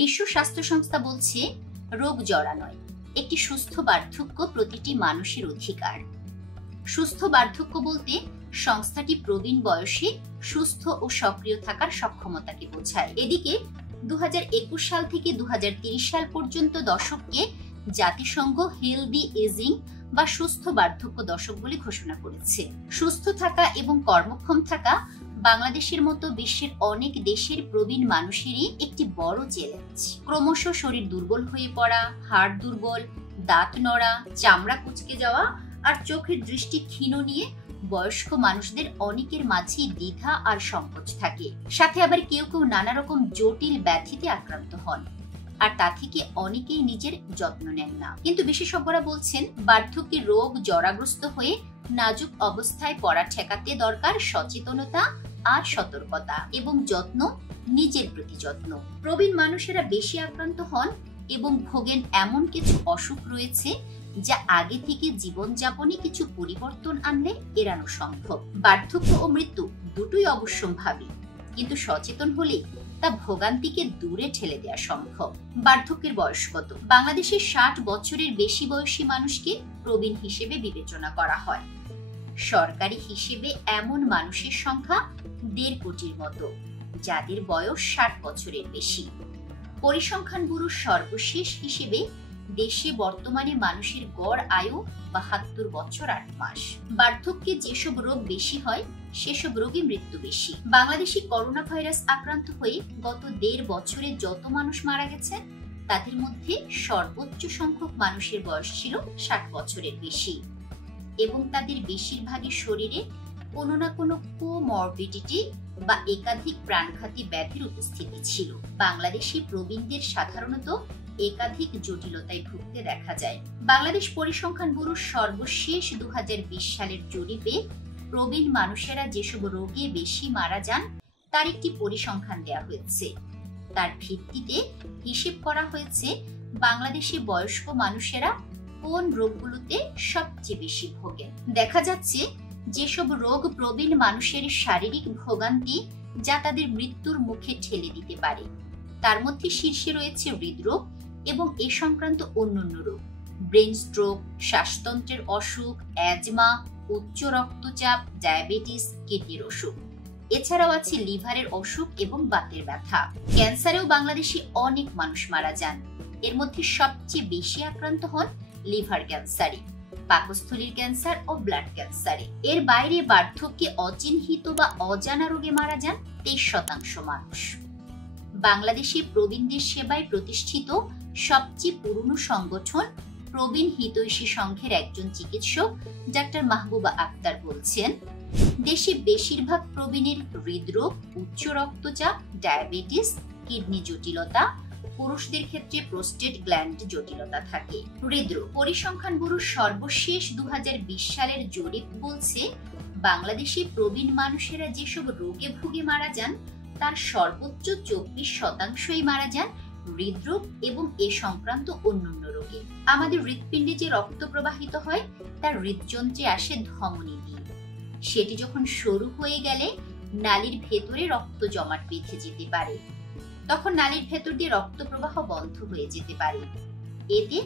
বিশ্ব স্বাস্থ্য সংস্থা বলছে রোগ জড়া নয়, একটি সুস্থ বার্ধক্য প্রতিটি মানুষের অধিকার। সুস্থ বার্ধক্য বলতে সংস্থাটি প্রবীণ বয়সে সুস্থ ও সক্রিয় থাকার সক্ষমতাকে বোঝায়। এদিকে 2021 সাল থেকে 2030 সাল পর্যন্ত দশককে জাতিসংঘ হেলদি এজিং বা সুস্থ বার্ধক্য দশক বলে ঘোষণা করেছে। সুস্থ থাকা এবং কর্মক্ষম থাকা বাংলাদেশের মতো বিশ্বের অনেক দেশের প্রবীণ মানুষেরই একটি বড় চ্যালেঞ্জ। ক্রমশ শরীর দুর্বল হয়ে পড়া, হাড় দুর্বল, দাঁত নড়া, চামড়া কুঁচকে যাওয়া আর চোখের দৃষ্টি ক্ষীণ নিয়ে বয়স্ক মানুষদের অনেকের মাঝেই দ্বিধা আর সংকোচ থাকে। সাথে আবার কেউ কেউ নানা রকম জটিল ব্যাধিতে আক্রান্ত হন, আর তা থেকে অনেকেই নিজের যত্ন নেন না। কিন্তু বিশেষজ্ঞরা বলছেন বার্ধক্যে রোগ জরাগ্রস্ত হয়ে নাজুক অবস্থায় পড়া ঠেকাতে দরকার সচেতনতা আর সতর্কতা এবং যত্ন, নিজের প্রতি যত্ন। প্রবীণ মানুষেরা বেশি আক্রান্ত হন এবং ভোগেন এমন কিছু অসুখ রয়েছে যা আগে থেকে জীবনযাপনে কিছু পরিবর্তন আনলে এড়ানো সম্ভব। বার্ধক্য ও মৃত্যু দুটোই অবশ্যম্ভাবী, কিন্তু সচেতন হলে তা ভোগান্তিকে দূরে ঠেলে দেওয়া সম্ভব। বার্ধক্যের বয়স কত? বাংলাদেশে 60 বছরের বেশি বয়সী মানুষকে প্রবীণ হিসেবে বিবেচনা করা হয়। সরকারি হিসেবে এমন মানুষের সংখ্যা 1.5 কোটির মতো, যাদের বয়স 60 বছরের বেশি। পরিসংখ্যান ব্যুরোর সর্বশেষ হিসেবে দেশে বর্তমানে মানুষের গড় আয়ু 72 বছর 8 মাস। বার্ধক্যে যেসব রোগ বেশি হয় সেসব রোগে মৃত্যু বেশি। বাংলাদেশে করোনা ভাইরাস আক্রান্ত হয়ে গত 1.5 বছরে যত মানুষ মারা গেছে তাদের মধ্যে সর্বোচ্চ সংখ্যক মানুষের বয়স ছিল 60 বছরের বেশি এবং তাদের বেশিরভাগের শরীরে কোনো না কোনো কোমরবিডিটি বা একাধিক প্রাণঘাতী ব্যাধির উপস্থিতি ছিল। বাংলাদেশি প্রবীণদের সাধারণত একাধিক জটিলতায় ভুগতে দেখা যায়। বাংলাদেশ পরিসংখ্যান ব্যুরোর সর্বশেষ 2020 সালের জরিপে প্রবীণ মানুষেরা যেসব রোগে বেশি মারা যান তার একটি পরিসংখ্যান দেওয়া হয়েছে। তার ভিত্তিতে হিসেব করা হয়েছে বাংলাদেশে বয়স্ক মানুষেরা কোন রোগগুলোতে সবচেয়ে বেশি ভোগেন। দেখা যাচ্ছে যেসব রোগ প্রবীণ মানুষের শারীরিক ভোগান্তি যা তাদের মৃত্যুর মুখে ঠেলে দিতে পারে, তার মধ্যে শীর্ষে রয়েছে হৃদরোগ এবং এ সংক্রান্ত অন্যান্য রোগ, ব্রেন স্ট্রোক, শ্বাসতন্ত্রের অসুখ, অ্যাজমা, উচ্চ রক্তচাপ, ডায়াবেটিস, কিডনির অসুখ। এছাড়াও আছে লিভারের অসুখ এবং বাতের ব্যথা। ক্যান্সারেও বাংলাদেশে অনেক মানুষ মারা যান। এর মধ্যে সবচেয়ে বেশি আক্রান্ত হন লিভার ক্যান্সারে, পাকস্থলীর ক্যান্সার ও ব্লাড ক্যান্সারে। এর বাইরে বার্ধক্যে অচিহ্নিত বা অজানা রোগে মারা যান 23% মানুষ। বাংলাদেশে প্রবীণদের সেবায় প্রতিষ্ঠিত সবচেয়ে পুরনো সংগঠন প্রবীণ হিতৈষী সংঘের একজন চিকিৎসক ডাক্তার মাহবুবা আক্তার বলছেন, দেশে বেশিরভাগ প্রবীণের হৃদরোগ, উচ্চ রক্তচাপ, ডায়াবেটিস, কিডনি জটিলতা, পুরুষদের ক্ষেত্রে প্রোস্টেট গ্ল্যান্ড জটিলতা থাকে। হৃদরোগ পরিসংখ্যান ব্যুরোর সর্বশেষ 2020 সালের জরিপ বলছে বাংলাদেশে প্রবীণ মানুষেরা যেসব রোগে ভুগে মারা যান তার সর্বোচ্চ 24%ই মারা যান হৃদরোগ এবং এ সংক্রান্ত অন্যান্য রোগে। আমাদের হৃৎপিণ্ডে যে রক্ত প্রবাহিত হয় তা হৃদযন্ত্রে আসে ধমনী দিয়ে। সেটি যখন সরু হয়ে গেলে নালীর ভেতরে রক্ত জমাট বেঁধে যেতে পারে, তখন নালীর ভেতর দিয়ে রক্ত প্রবাহ বন্ধ হয়ে যেতে পারে। এতে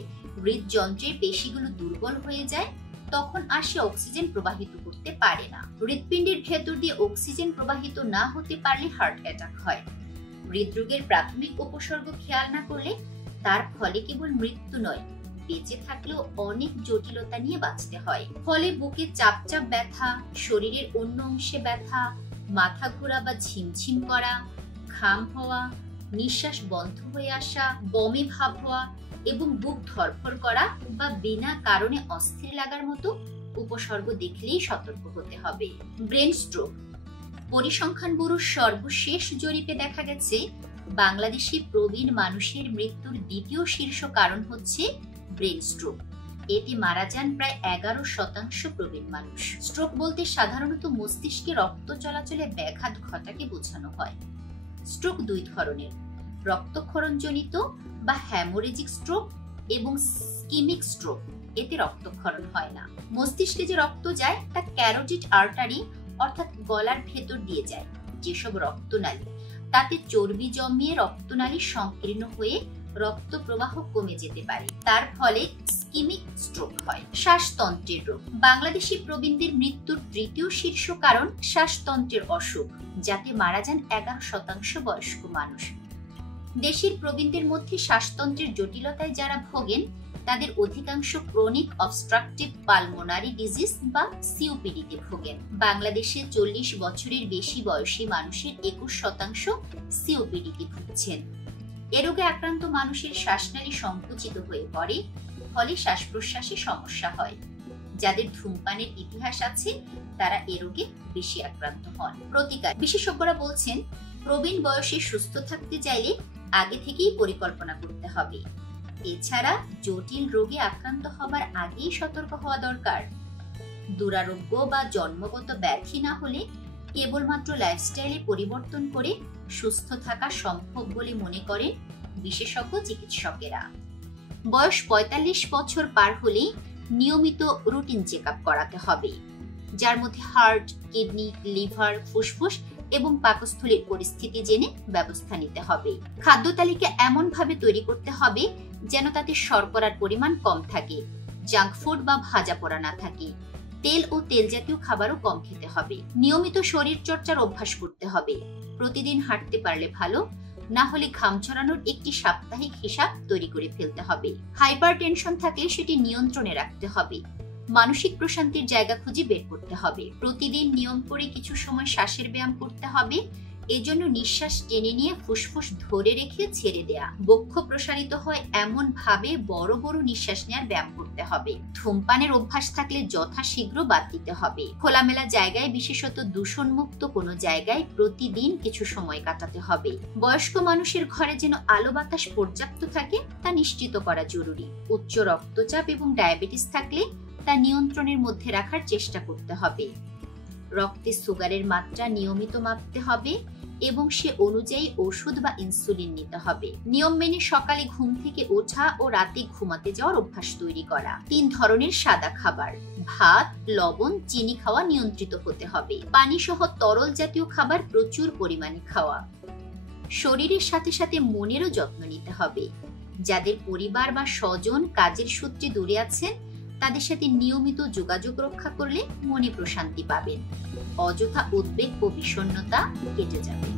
হৃদযন্ত্রের পেশিগুলো দুর্বল হয়ে যায়, তখন আর সে অক্সিজেন প্রবাহিত করতে পারে না। হৃৎপিণ্ডের ভেতর দিয়ে অক্সিজেন প্রবাহিত না হতে পারলে হার্ট অ্যাটাক হয়। হৃদরোগের প্রাথমিক উপসর্গ খেয়াল না করলে তার ফলে কেবল মৃত্যু নয়, বেঁচে থাকলেও অনেক জটিলতা নিয়ে বাঁচতে হয়। ফলে বুকে চাপচাপ ব্যথা, শরীরের অন্য অংশে ব্যথা, মাথা ঘোরা বা ঝিমঝিম করা, ঘাম হওয়া, নিঃশ্বাস বন্ধ হয়ে আসা, বমি ভাব হওয়া এবং বুক ধড়ফড় করা বা বিনা কারণে অস্থির লাগার মতো উপসর্গ দেখলেই সতর্ক হতে হবে। ব্রেন স্ট্রোক পরিসংখ্যান ব্যুরোর সর্বশেষ জরিপে দেখা গেছে বাংলাদেশি প্রবীণ মানুষের মৃত্যুর দ্বিতীয় শীর্ষ কারণ হচ্ছে ব্রেন স্ট্রোক। এতে মারা যান প্রায় 11% প্রবীণ মানুষ। স্ট্রোক বলতে সাধারণত মস্তিষ্কে রক্ত চলাচলে ব্যাঘাত ঘটাকে বোঝানো হয়। স্ট্রোক 2 ধরনের, রক্তক্ষরণজনিত বা হ্যামোরেজিক স্ট্রোক এবং স্কিমিক স্ট্রোক। এতে রক্তক্ষরণ হয় না। মস্তিষ্কে যে রক্ত যায় তা ক্যারোটিড আর্টারি অর্থাৎ গলার ভেতর দিয়ে যায়। যেসব রক্তনালী তাতে চর্বি জমিয়ে রক্তনালী সংকীর্ণ হয়ে রক্ত প্রবাহ কমে যেতে পারে, তার ফলে ইসকেমিক স্ট্রোক হয়। শ্বাসতন্ত্রের রোগ। বাংলাদেশি প্রবীণদের মৃত্যুর তৃতীয় শীর্ষ কারণ শ্বাসতন্ত্রের অসুখ, যাতে মারা যান 11% বয়স্ক মানুষ। দেশের প্রবীণদের মধ্যে শ্বাসতন্ত্রের জটিলতায় যারা ভোগেন তাদের অধিকাংশ ক্রনিক অবস্ট্রাকটিভ পালমোনারি ডিজিজ বা সিওপিডিতে ভোগেন। বাংলাদেশে 40 বছরের বেশি বয়সী মানুষের 21% সিওপিডিতে ভুগছেন। এ রোগে আক্রান্ত মানুষের শ্বাসনালী সংকুচিত হয়ে পড়ে, ফলে শ্বাস প্রশ্বাসে সমস্যা হয়। যাদের ধূমপানের ইতিহাস আছে তারা এ রোগে বেশি আক্রান্ত হন। প্রতিকার। বিশেষজ্ঞরা বলছেন, প্রবীণ বয়সে সুস্থ থাকতে চাইলে আগে থেকেই পরিকল্পনা করতে হবে। এছাড়া জটিল রোগে আক্রান্ত হবার আগেই সতর্ক হওয়া দরকার। দুরারোগ্য বা জন্মগত ব্যাধি না হলে কেবলমাত্র লাইফস্টাইলে পরিবর্তন করে সুস্থ থাকা সম্ভব বলে মনে করেন বিশেষজ্ঞ চিকিৎসকেরা। বয়স 45 বছর পার হলেই নিয়মিত রুটিন চেকআপ করাতে হবে, যার মধ্যে হার্ট, কিডনি, লিভার, ফুসফুস এবং পাকস্থলীর পরিস্থিতি জেনে ব্যবস্থা নিতে হবে। খাদ্য তালিকা এমন ভাবে তৈরি করতে হবে যেন তাতে শর্করার পরিমাণ কম থাকে, জাঙ্ক ফুড বা ভাজা পোড়া না থাকে। তেল ও তেল জাতীয় খাবারও কম খেতে হবে। নিয়মিত শরীর চর্চার অভ্যাস করতে হবে। প্রতিদিন হাঁটতে পারলে ভালো, না হলে ঘাম ছড়ানোর একটি সাপ্তাহিক হিসাব তৈরি করে ফেলতে হবে। হাইপার টেনশন থাকলে সেটি নিয়ন্ত্রণে রাখতে হবে। মানসিক প্রশান্তির জায়গা খুঁজে বের করতে হবে। প্রতিদিন নিয়ম করে কিছু সময় শ্বাসের ব্যায়াম করতে হবে। এজন্য নিঃশ্বাস টেনে নিয়ে ফুসফুস ধরে রেখে ছেড়ে দেয়া, বক্ষ প্রসারিত হয় এমন ভাবে বড় বড় নিঃশ্বাস নেওয়ার ব্যায়াম করতে হবে। ধূমপানের অভ্যাস থাকলে যথাশীঘ্র বাদ দিতে হবে। খোলামেলা জায়গায়, বিশেষত দূষণমুক্ত কোনো জায়গায় প্রতিদিন কিছু সময় কাটাতে হবে। বয়স্ক মানুষের ঘরে যেন আলো বাতাস পর্যাপ্ত থাকে তা নিশ্চিত করা জরুরি। উচ্চ রক্তচাপ এবং ডায়াবেটিস থাকলে তা নিয়ন্ত্রণের মধ্যে রাখার চেষ্টা করতে হবে। রক্তে সুগারের মাত্রা নিয়মিত মাপতে হবে এবং সে অনুযায়ী ওষুধ বা ইনসুলিন নিতে হবে। নিয়ম মেনে সকালে ঘুম থেকে ওঠা ও রাতে ঘুমাতে যাওয়ার অভ্যাস তৈরি করা। 3 ধরনের সাদা খাবার, ভাত, লবণ, চিনি খাওয়া নিয়ন্ত্রিত হতে হবে। পানি সহ তরল জাতীয় খাবার প্রচুর পরিমাণে খাওয়া। শরীরের সাথে সাথে মনেরও যত্ন নিতে হবে। যাদের পরিবার বা স্বজন কাজের সূত্রে দূরে আছেন তাদের সাথে নিয়মিত যোগাযোগ রক্ষা করলে মনে প্রশান্তি পাবেন। অযথা উদ্বেগ ও বিষণ্ণতা কেটে যাবে।